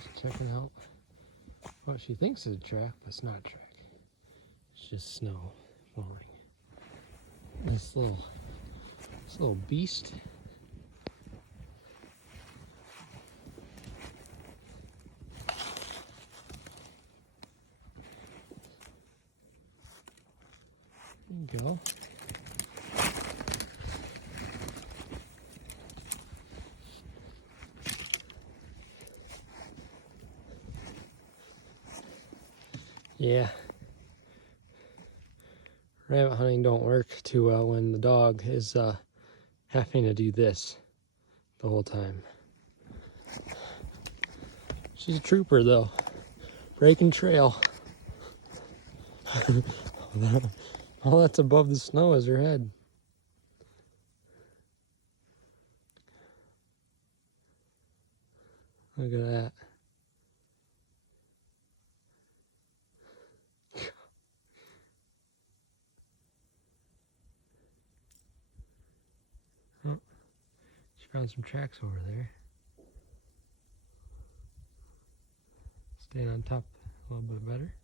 Just checking out what she thinks is a track, but it's not a track. It's just snow falling. This little beast. There you go. Yeah. Rabbit hunting don't work too well when the dog is having to do this the whole time. She's a trooper though. Breaking trail. All that's above the snow is her head. Look at that. Oh, she found some tracks over there. Staying on top a little bit better.